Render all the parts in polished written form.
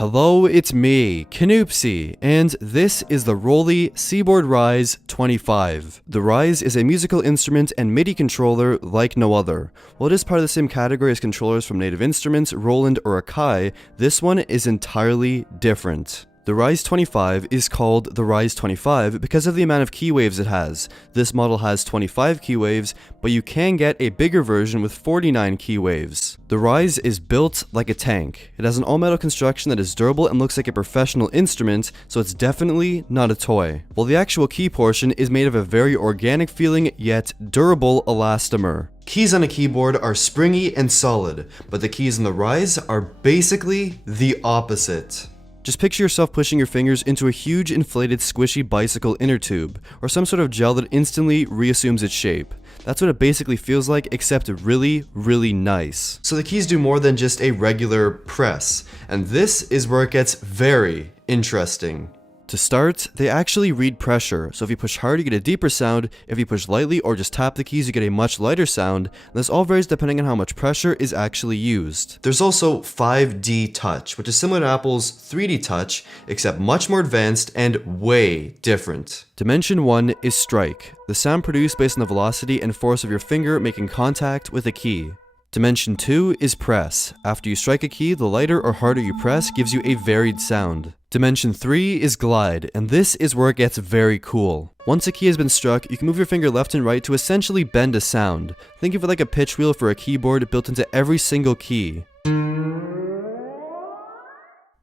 Hello, it's me, Canoopsy, and this is the ROLI Seaboard Rise 25. The Rise is a musical instrument and MIDI controller like no other. While it is part of the same category as controllers from Native Instruments, Roland, or Akai, this one is entirely different. The Rise 25 is called the Rise 25 because of the amount of key waves it has. This model has 25 key waves, but you can get a bigger version with 49 key waves. The Rise is built like a tank. It has an all-metal construction that is durable and looks like a professional instrument, so it's definitely not a toy. While the actual key portion is made of a very organic feeling yet durable elastomer. Keys on a keyboard are springy and solid, but the keys in the Rise are basically the opposite. Just picture yourself pushing your fingers into a huge inflated squishy bicycle inner tube, or some sort of gel that instantly reassumes its shape. That's what it basically feels like, except really, really nice. So the keys do more than just a regular press, and this is where it gets very interesting. To start, they actually read pressure, so if you push hard you get a deeper sound, if you push lightly or just tap the keys you get a much lighter sound, and this all varies depending on how much pressure is actually used. There's also 5D Touch, which is similar to Apple's 3D Touch, except much more advanced and way different. Dimension 1 is Strike, the sound produced based on the velocity and force of your finger making contact with a key. Dimension 2 is Press. After you strike a key, the lighter or harder you press gives you a varied sound. Dimension 3 is Glide, and this is where it gets very cool. Once a key has been struck, you can move your finger left and right to essentially bend a sound. Think of it like a pitch wheel for a keyboard built into every single key.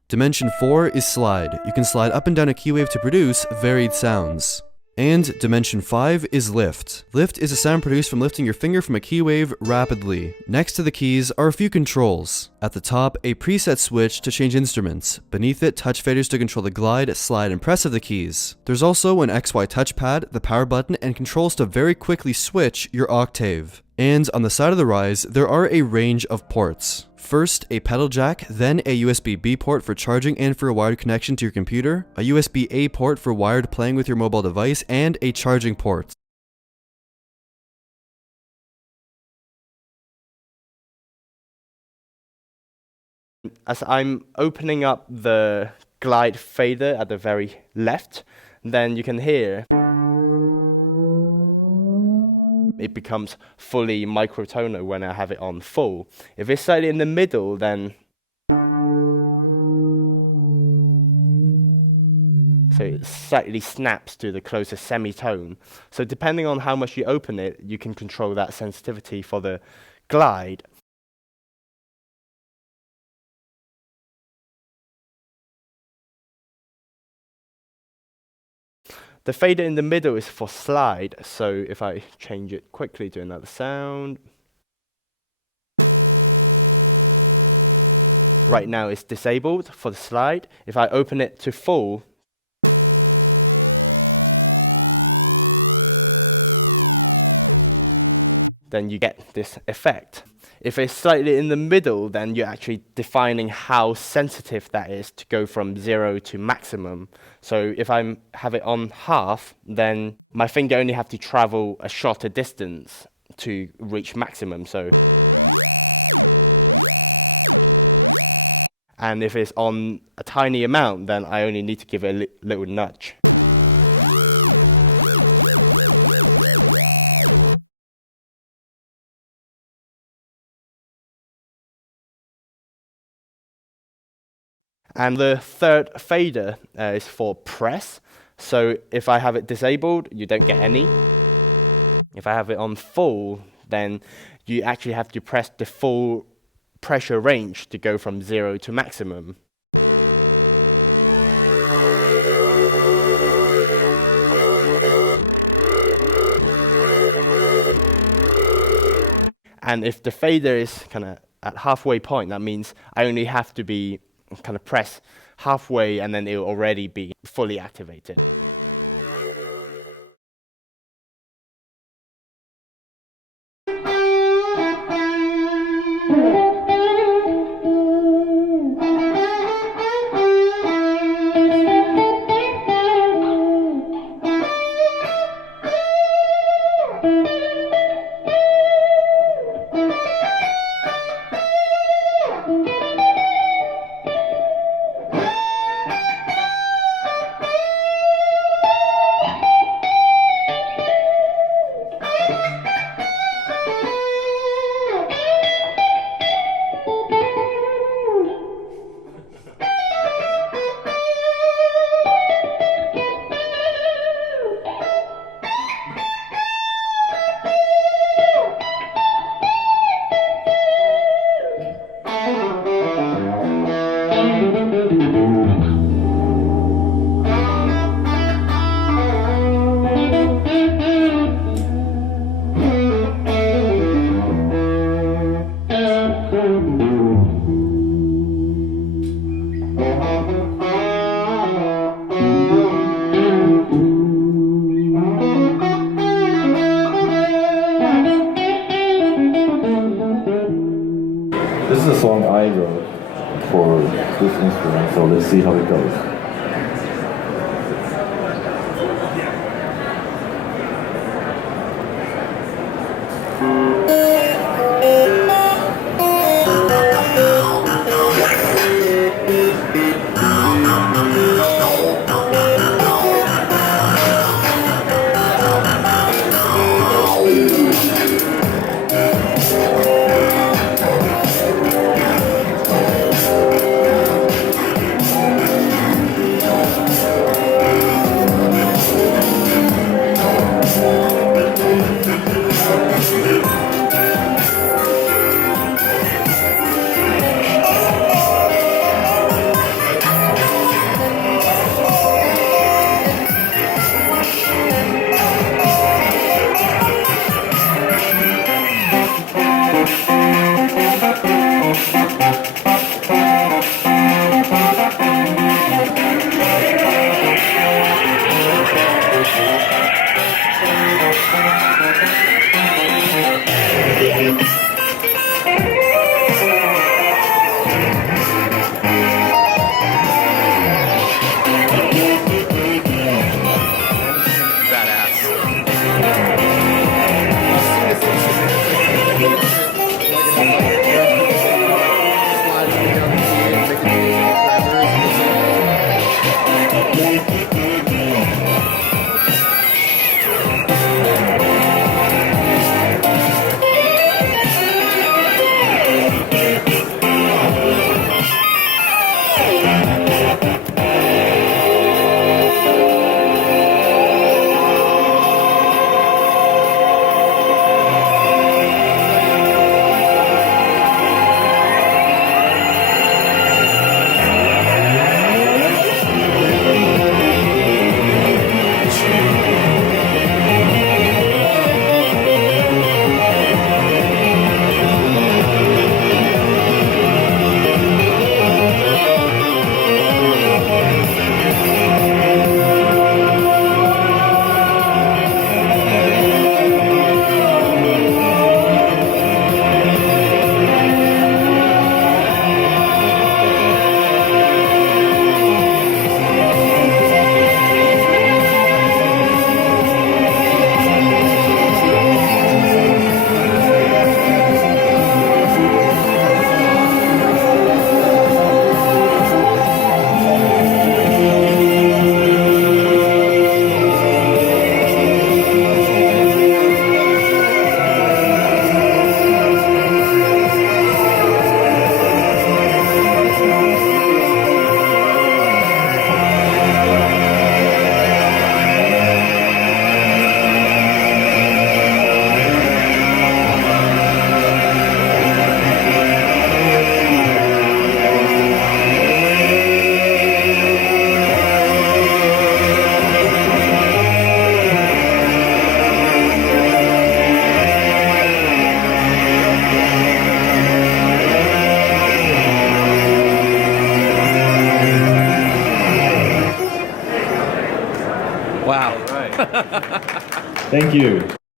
Dimension 4 is Slide. You can slide up and down a key wave to produce varied sounds. And Dimension 5 is Lift. Lift is a sound produced from lifting your finger from a key wave rapidly. Next to the keys are a few controls. At the top, a preset switch to change instruments. Beneath it, touch faders to control the glide, slide, and press of the keys. There's also an XY touchpad, the power button, and controls to very quickly switch your octave. And on the side of the Rise, there are a range of ports. First, a pedal jack, then a USB-B port for charging and for a wired connection to your computer, a USB-A port for wired playing with your mobile device, and a charging port. As I'm opening up the glide fader at the very left, then you can hear it becomes fully microtonal when I have it on full. If it's slightly in the middle, then so it slightly snaps to the closest semitone. So depending on how much you open it, you can control that sensitivity for the glide. The fader in the middle is for slide, so if I change it quickly to another sound. Right now it's disabled for the slide. If I open it to full, then you get this effect. If it's slightly in the middle, then you're actually defining how sensitive that is to go from 0 to maximum. So if I have it on half, then my finger only have to travel a shorter distance to reach maximum. And if it's on a tiny amount, then I only need to give it a little nudge. And the third fader is for press. So if I have it disabled, you don't get any. If I have it on full, then you actually have to press the full pressure range to go from 0 to maximum. And if the fader is kind of at halfway point, that means I only have to be kind of press halfway and then it will already be fully activated. see how it goes. Wow. Thank you.